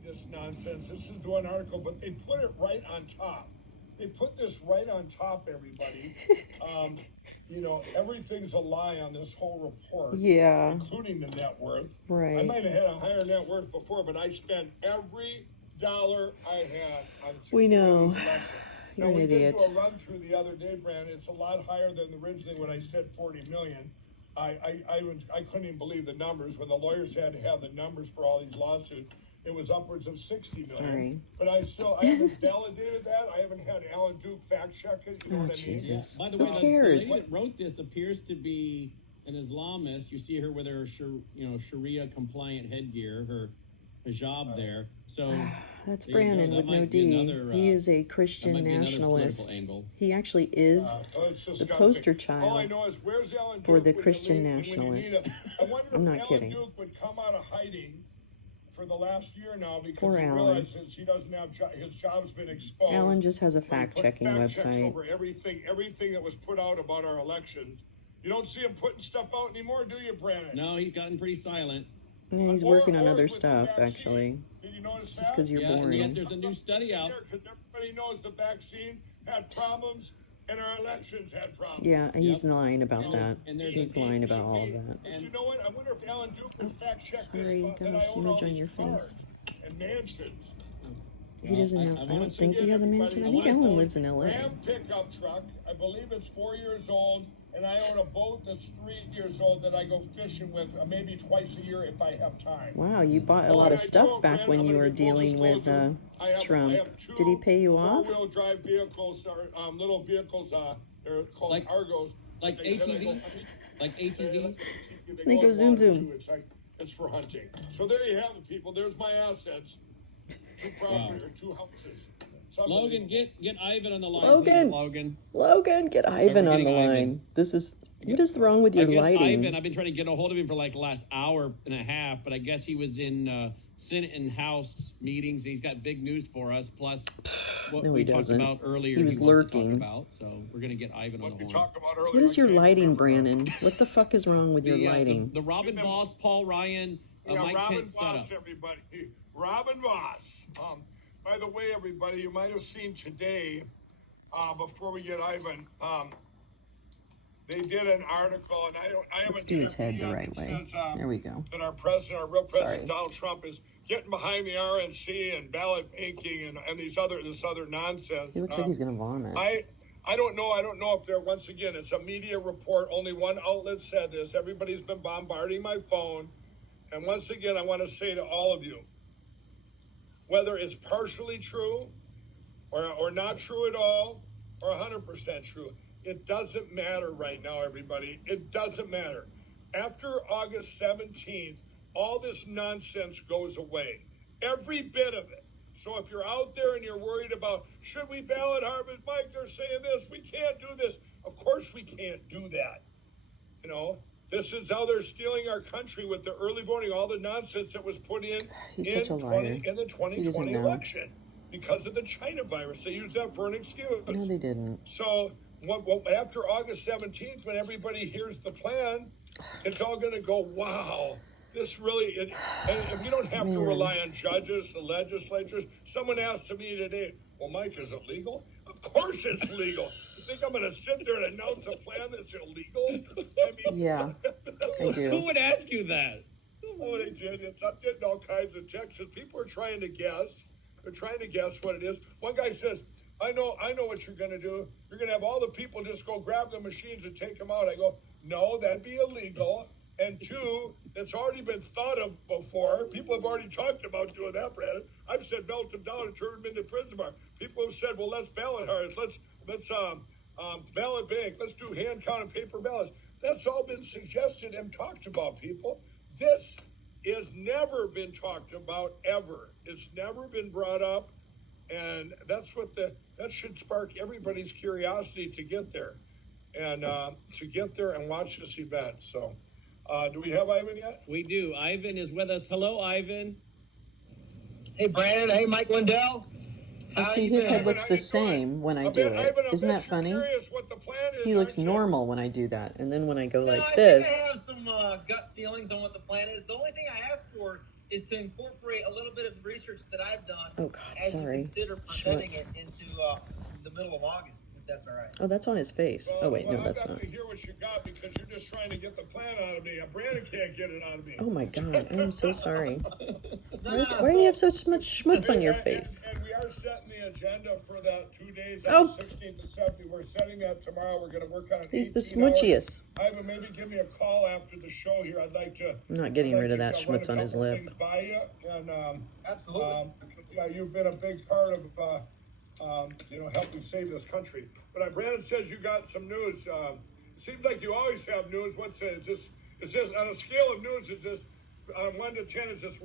This nonsense. This is the one article, but they put it right on top. They put this right on top, everybody. Everything's a lie on this whole report. Yeah. Including the net worth. Right. I might have had a higher net worth before, but I spent every dollar I had on we know. Election. You're now, an we idiot. did do a run through the other day, Brandon. It's a lot higher than originally when I said 40 million. I couldn't even believe the numbers when the lawyers had to have the numbers for all these lawsuits. It was upwards of 60 million. Sorry. But I haven't validated that. I haven't had Alan Duke fact check it. You know what I mean? Jesus. By the Who way, cares? the lady that wrote this appears to be an Islamist. You see her with her Sharia compliant headgear, her hijab there. So That's there you go. Brandon That with no might be D. another, He is a that might Christian be another nationalist. political angle. He actually is It's the disgusting. poster All I child know is where's Alan Duke for the when you Christian need- when you need nationalists. him? I wonder I'm if not Alan kidding. Duke would come out of hiding for the last year now because Poor he Alan. realizes he doesn't have his job's been exposed. Alan just has a But he fact-checking put fact checks website. over everything that was put out about our elections. You don't see him putting stuff out anymore, do you, Brandon? No, he's gotten pretty silent. Yeah, he's Or- working on or other with the stuff, vaccine. actually. Did you notice Just that? because you're Yeah, and boring. yet there's a new study out. Because everybody knows the vaccine had problems and our elections had problems. Yeah, he's Yep. lying about that. And there's He's a- lying about all of that. But you know what? I wonder if Alan Duke would fact check this sorry, that got a I own all smudge on these your cars face. and mansions. He doesn't I know. I wanna don't say think he has a mansion. I think Alan lives in LA. Ram pickup truck. I believe it's 4 years old, and I own a boat that's 3 years old that I go fishing with maybe twice a year if I have time. Wow, you bought a Oh, lot and of I stuff drove, back man, when I'm you gonna were be full dealing with disclosure. I have Trump. 2 Did he pay you off? four-wheel drive vehicles, or little vehicles. They're called Like- Argos. like They said I ATVs? go- Like ATVs? They go in zoom, water, zoom. too. It's for hunting. So there you have it, people. There's my assets. 2 properties or 2 houses. It's Logan, unbelievable. get Ivan on the line. Logan! Please, Logan. Logan, get Ivan on the getting line. Ivan. This is what is wrong with your I guess lighting? Ivan, I've been trying to get a hold of him for like the last hour and a half, but I guess he was in Senate and House meetings. He's got big news for us, plus what No, we he talked doesn't. about earlier. He was wants to lurking. talk about, so we're gonna get Ivan on What the we horn. talked about earlier. What is your I can't lighting, remember. Brandon? What the fuck is wrong with your lighting? The Robin Voss, Paul Ryan, Yeah, Mike Robin Pence Voss, setup. everybody. Robin Voss. By the way, everybody, you might have seen today, before we get Ivan, they did an article, and I haven't Let's do his checked head it the yet, right that way. says, There we go. that our president, our real president, Sorry. Donald Trump, is getting behind the RNC and ballot banking and this other nonsense. He looks like he's gonna vomit. I don't know. I don't know if they're, once again, it's a media report. Only one outlet said this. Everybody's been bombarding my phone. And once again, I want to say to all of you, whether it's partially true or not true at all or 100% true, it doesn't matter right now, everybody. It doesn't matter. After August 17th, all this nonsense goes away. Every bit of it. So if you're out there and you're worried about, should we ballot harvest? Mike, they're saying this. We can't do this. Of course we can't do that. You know, this is how they're stealing our country with the early voting, all the nonsense that was put in He's such a liar. in the He doesn't 2020 know. election because of the China virus. They used that for an excuse. No, they didn't. So after August 17th, when everybody hears the plan, it's all going to go, wow, this really, and we don't have to rely on judges, the legislatures. Someone asked me today, well, Mike, is it legal? Of course it's legal. You think I'm going to sit there and announce a plan that's illegal? I mean, Yeah, I do. Who would ask you that? oh, they did. I'm getting all kinds of texts. People are trying to guess. They're trying to guess what it is. One guy says, I know what you're going to do. You're going to have all the people just go grab the machines and take them out. I go, no, that'd be illegal. And 2, that's already been thought of before. People have already talked about doing that, Brandon. I've said melt them down and turn them into prison bar. People have said, well, let's ballot harvest. Let's ballot bank. Let's do hand counted paper ballots. That's all been suggested and talked about, people. This has never been talked about ever. It's never been brought up, and that should spark everybody's curiosity to get there, and watch this event. So, do we have Ivan yet? We do. Ivan is with us. Hello, Ivan. Hey, Brandon. Hey, Mike Lindell. You see, his head looks the same when I do it. Isn't that funny? What the plan is, He looks aren't you? normal when I do that, and then when I go like I this, think I have some gut feelings on what the plan is. The only thing I ask for is to incorporate a little bit of research that I've done Oh, God, as sorry. you consider presenting Schmutz. it into the middle of August, if that's all right. Oh, that's on his face. Well, Oh, wait, no, I've that's got not. to hear what you got because you're just trying to get the plan out of me. Brandon can't get it out of me. Oh, my God. I'm so sorry. No, Why do you have so much schmutz on your And- face? And we are setting the agenda for that 2 days Oh. on the 16th and 17th. We're setting that tomorrow. We're going to work on it. He's the 18 hours. smoochiest. Ivan, maybe give me a call after the show here. I'd like to. I'm not getting I'd rid of like that to, run schmutz a on his couple lip. things by you, and Absolutely. yeah, you've been a big part of helping save this country. But Brandon says you got some news. It seems like you always have news. What's it? Is this on a scale of news? Is this 1 to 10? Is this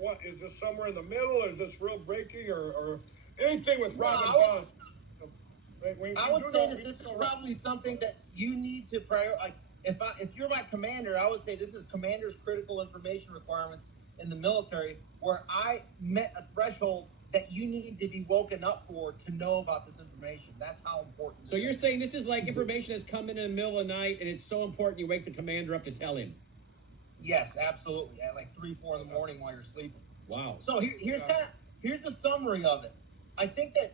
somewhere in the middle? Or is this real breaking or anything with Robin Voss? I would say that this is probably something that you need to prioritize. If you're my commander, I would say this is commander's critical information requirements in the military, where I met a threshold that you need to be woken up for to know about this information. That's how important. So you're saying this is like information that's coming in the middle of the night, and it's so important you wake the commander up to tell him. Yes, absolutely. At like 3, 4 in the morning while you're sleeping. Wow. So here's a summary of it. I think that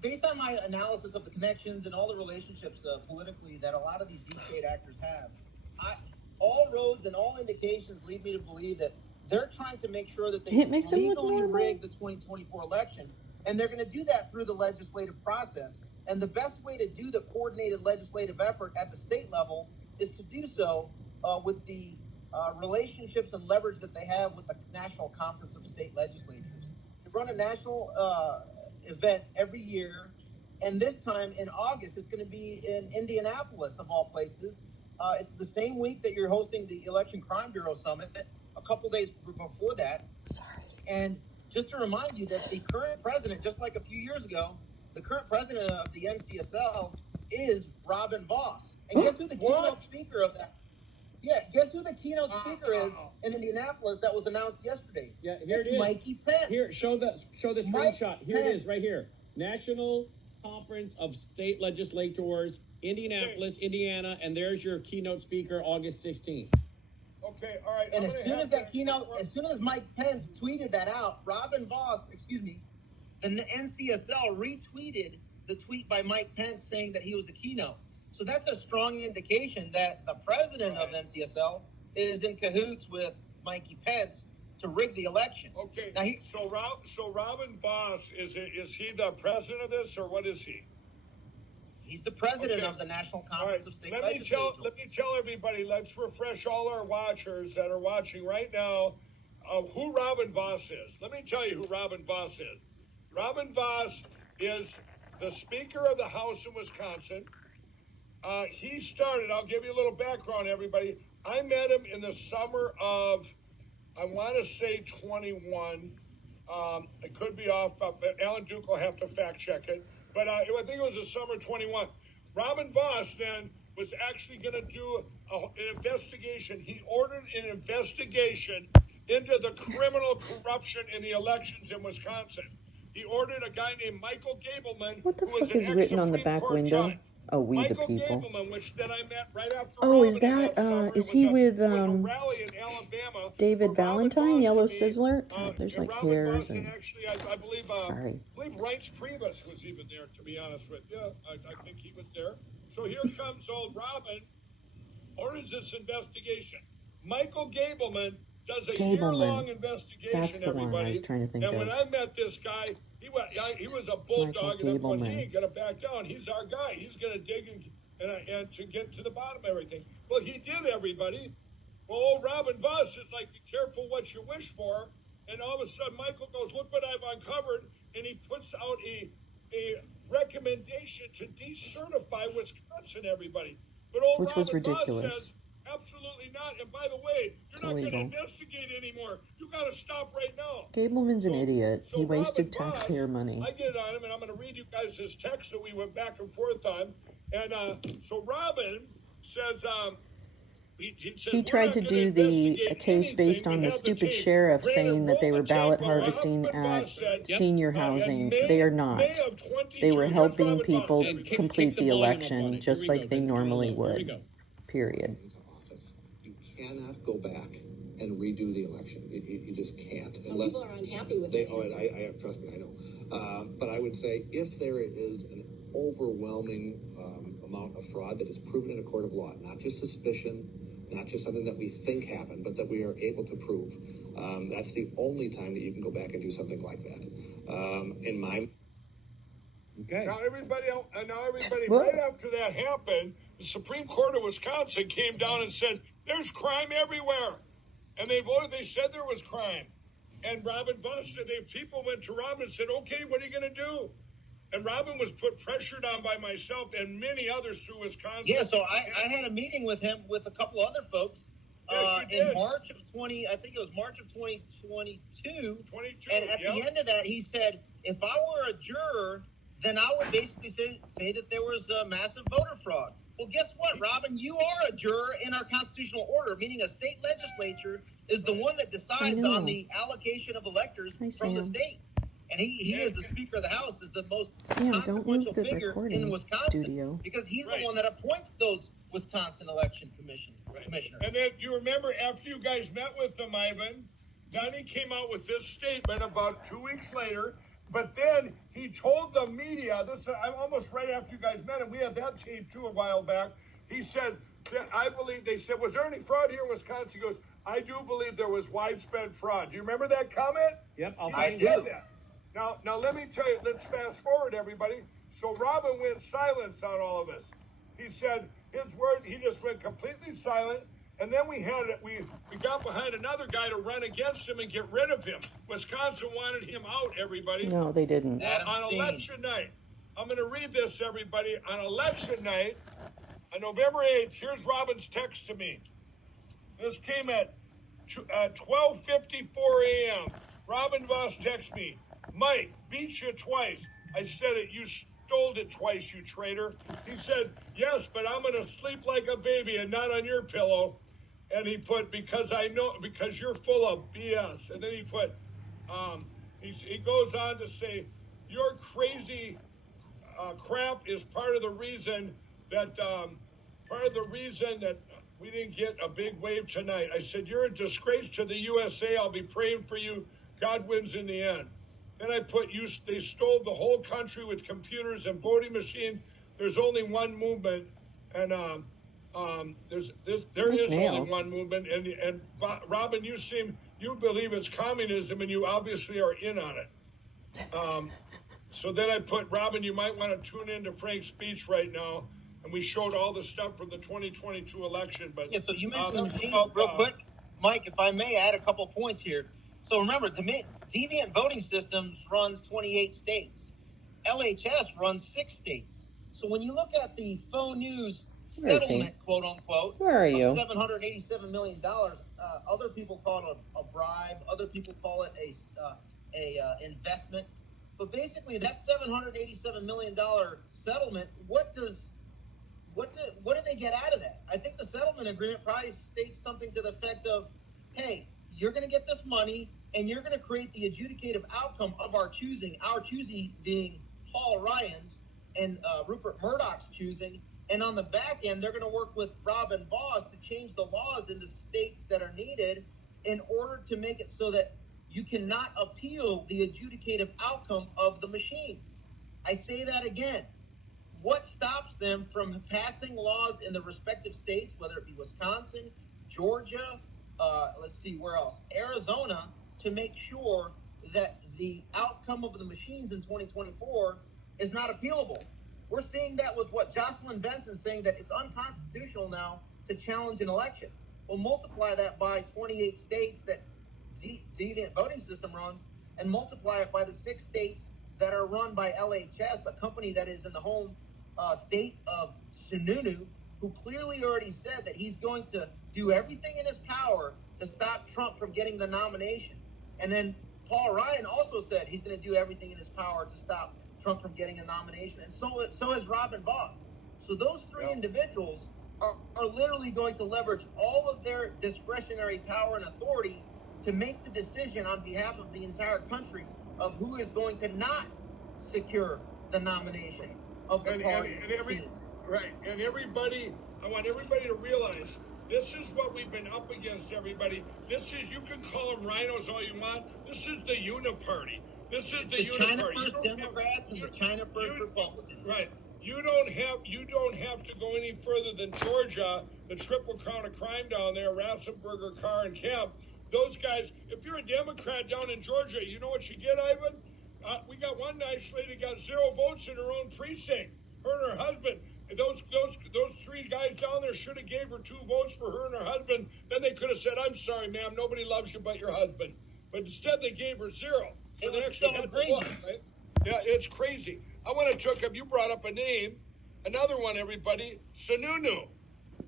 based on my analysis of the connections and all the relationships politically that a lot of these deep state actors have, all roads and all indications lead me to believe that they're trying to make sure that they It makes him look legally normal. rig the 2024 election, and they're going to do that through the legislative process. And the best way to do the coordinated legislative effort at the state level is to do so with the relationships and leverage that they have with the National Conference of State Legislatures. They run a national event every year, and this time in August, it's going to be in Indianapolis, of all places. It's the same week that you're hosting the Election Crime Bureau Summit, a couple days before that. Sorry. And just to remind you that the current president, just like a few years ago, the current president of the NCSL is Robin Voss. And guess who the keynote speaker of that? Yeah, guess who the keynote speaker is in Indianapolis that was announced yesterday? Yeah, here It's it is. Mikey Pence. Here, show the Mike screenshot. Here it Pence. is, right here. National Conference of State Legislators, Indianapolis, Indiana, and there's your keynote speaker, August 16th. Okay, all right. And as soon as Mike Pence tweeted that out, Robin Voss, the NCSL retweeted the tweet by Mike Pence saying that he was the keynote. So that's a strong indication that the president of NCSL is in cahoots with Mikey Pence to rig the election. Okay, Now so Robin Voss, is he the president of this, or what is he? He's the president Okay. of the National All Conference right, of State let me Legislatures. tell everybody, let's refresh all our watchers that are watching right now who Robin Voss is. Let me tell you who Robin Voss is. Robin Voss is the Speaker of the House in Wisconsin. He started, I'll give you a little background, everybody. I met him in the summer of, I want to say 21. It could be off, but Alan Duke will have to fact check it. But I think it was the summer 21. Robin Voss then was actually going to do an investigation. He ordered an investigation into the criminal corruption in the elections in Wisconsin. He ordered a guy named Michael Gableman, What the who was fuck an is written on the ex-Supreme back Court window? judge. Oh, we the Michael people. Gableman, which then I met right after. Oh, is Albany that, summer. is It he was with, it was a rally in Alabama David where Robin Valentine, Voss, Yellow to me, Sizzler? God, there's and like Robin hairs Voss, and... actually, I believe, Sorry. Reince Priebus was even there, to be honest with you. I think he was there. So here comes old Robin, orders this investigation. Michael Gableman does a year-long investigation, That's the everybody. one I was trying to think and of. when I met this guy, he was a bulldog, Michael and I'm going, Gableman. he ain't going to back down. He's our guy. He's going to dig and to get to the bottom of everything. Well, he did, everybody. Well, old Robin Voss is like, be careful what you wish for. And all of a sudden, Michael goes, look what I've uncovered. And he puts out a recommendation to decertify Wisconsin, everybody. But old Which was Robin Voss ridiculous. says, absolutely not. And by the way, you're not going to investigate anymore. You got to stop right now. Gableman's an idiot. So He wasted Robin Voss, taxpayer money. I get on him, and I'm going to read you guys his text that we went back and forth on. And so Robin says, He tried to do a case based on the stupid sheriff saying that they were ballot harvesting at senior housing. They are not. They were helping people complete the election just like they normally would. Period. You cannot go back and redo the election. You just can't. Some people are unhappy with it. I trust me, I know. But I would say if there is an overwhelming amount of fraud that is proven in a court of law, not just suspicion, not just something that we think happened, but that we are able to prove, that's the only time that you can go back and do something like that. In my Okay. Now everybody What? right after that happened, the Supreme Court of Wisconsin came down and said, there's crime everywhere. And they said there was crime. And Robin Voss said, people went to Robin and said, okay, what are you going to do? And Robin was pressured on by myself and many others through Wisconsin. Yeah, so I had a meeting with him with a couple other folks in March of 2022. And at the end of that, he said, if I were a juror, then I would basically say that there was a massive voter fraud. Well, guess what, Robin? You are a juror in our constitutional order, meaning a state legislature is the one that decides on the allocation of electors from the state. And he is the Speaker of the House, is the most consequential figure in Wisconsin because he's the one that appoints those Wisconsin election commissioners. And then you remember after you guys met with them, Ivan, Donnie came out with this statement about 2 weeks later. But then he told the media, I'm almost right after you guys met him, we had that tape too a while back. He said, they said, was there any fraud here in Wisconsin? He goes, I do believe there was widespread fraud. Do you remember that comment? Yep, I said that. Now let me tell you, let's fast forward, everybody. So Robin went silent on all of us. He said his word, he just went completely silent. And then we got behind another guy to run against him and get rid of him. Wisconsin wanted him out, everybody. No, they didn't. On election night. I'm going to read this, everybody. On election night, on November 8th, here's Robin's text to me. This came at 12:54 a.m. Robin Voss texts me, Mike, beat you twice. I said it, you stole it twice, you traitor. He said, yes, but I'm going to sleep like a baby and not on your pillow. And he put, because you're full of BS. And then he put, he goes on to say, your crazy crap is part of the reason that we didn't get a big wave tonight. I said, you're a disgrace to the USA. I'll be praying for you. God wins in the end. Then I put, they stole the whole country with computers and voting machines. There's only one movement, and there is only one movement. And Robin, you believe it's communism, and you obviously are in on it. So then I put, Robin, you might want to tune into Frank's speech right now. And we showed all the stuff from the 2022 election. But yeah, so you mentioned machines real quick. Mike, if I may add a couple points here. So remember, Deviant Voting Systems runs 28 states. LHS runs 6 states. So when you look at the faux news settlement, quote unquote, where are you? Of $787 million, other people call it a bribe. Other people call it a investment. But basically, that $787 million settlement, what did they get out of that? I think the settlement agreement probably states something to the effect of, hey, you're going to get this money, and you're going to create the adjudicative outcome of our choosing being Paul Ryan's and Rupert Murdoch's choosing. And on the back end, they're going to work with Robin Voss to change the laws in the states that are needed in order to make it so that you cannot appeal the adjudicative outcome of the machines. I say that again. What stops them from passing laws in the respective states, whether it be Wisconsin, Georgia, let's see, where else? Arizona, to make sure that the outcome of the machines in 2024 is not appealable. We're seeing that with what Jocelyn Benson saying that it's unconstitutional now to challenge an election. Well, multiply that by 28 states that Deviant Voting System runs, and multiply it by the 6 states that are run by LHS, a company that is in the home state of Sununu, who clearly already said that he's going to do everything in his power to stop Trump from getting the nomination. And then Paul Ryan also said he's going to do everything in his power to stop Trump from getting a nomination. And so is Robin Voss. So those 3 individuals are literally going to leverage all of their discretionary power and authority to make the decision on behalf of the entire country of who is going to not secure the nomination of the party. And everybody, I want everybody to realize This is what we've been up against, everybody. This is, you can call them rhinos all you want. This is the uniparty. This is the China uniparty. First Democrats and the China First Republicans. Right. You don't have to go any further than Georgia, the triple crown of crime down there, Ratzenberger, Carr, and Kemp. Those guys, if you're a Democrat down in Georgia, you know what you get, Ivan? We got one nice lady got 0 votes in her own precinct. Her and her husband. Those 3 guys down there should have gave her 2 votes for her and her husband. Then they could have said, "I'm sorry, ma'am, nobody loves you but your husband." But instead, they gave her 0. So they actually had to look, right? Yeah, it's crazy. I want to took up. You brought up a name, another one. Everybody, Sununu.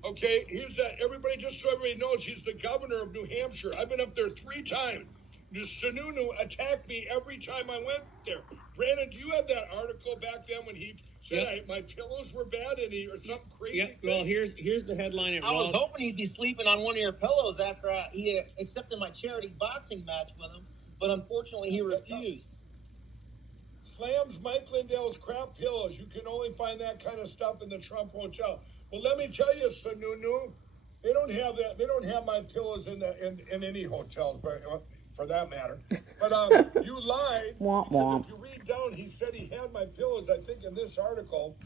Okay, here's that. Everybody, just so everybody knows, he's the governor of New Hampshire. I've been up there 3 times. Sununu attacked me every time I went there. Brandon, do you have that article back then when he said my pillows were bad and or something crazy? Yeah. Well, here's the headline. I was hoping he'd be sleeping on one of your pillows after he accepted my charity boxing match with him, but unfortunately he refused. Slams Mike Lindell's crap pillows. You can only find that kind of stuff in the Trump Hotel. Well, let me tell you, Sununu, they don't have that. They don't have my pillows in any hotels, but for that matter. But you lied. If you read down, he said he had my pillows, I think, in this article.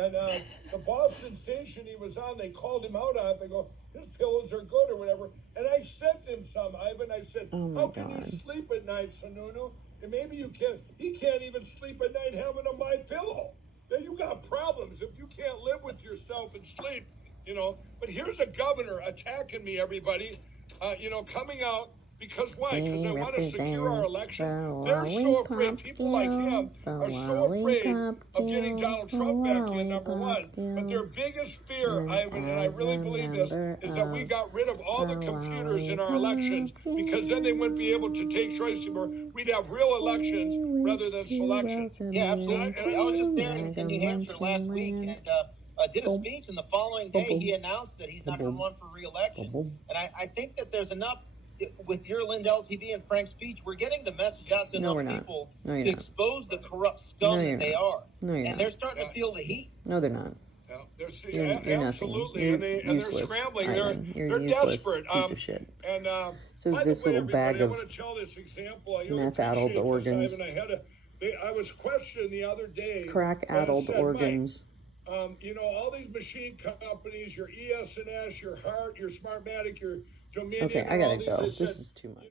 And the Boston station he was on, they called him out on it. They go, his pillows are good or whatever. And I sent him some, Ivan. I said, how can you sleep at night, Sununu? And maybe you can. He can't even sleep at night having a my pillow. Now you got problems if you can't live with yourself and sleep, you know. But here's a governor attacking me, everybody, coming out. Because why? Because I want to secure our election. They're so afraid. People like him are so afraid of getting Donald Trump back in, number one. But their biggest fear, Ivan, and I really believe this, is that we got rid of all the computers in our elections, because then they wouldn't be able to take choice anymore. We'd have real elections rather than selections. Yeah, absolutely. And I was just there in New Hampshire last week and did a speech, and the following day he announced that he's not going to run for re-election. And I think that there's enough. With your Lindell TV and Frank's speech, we're getting the message out to enough people to expose the corrupt scum that they are. And they're starting to feel the heat. No, they're not. You're absolutely. Nothing. You're useless. They're scrambling. Ivan. They're useless desperate. Piece of shit. And so is this little bag of meth-addled organs. I was questioned the other day. Crack-addled organs. All these machine companies, your ES&S, your Heart, your Smartmatic, your Dominion. Okay, I gotta go. This is too much.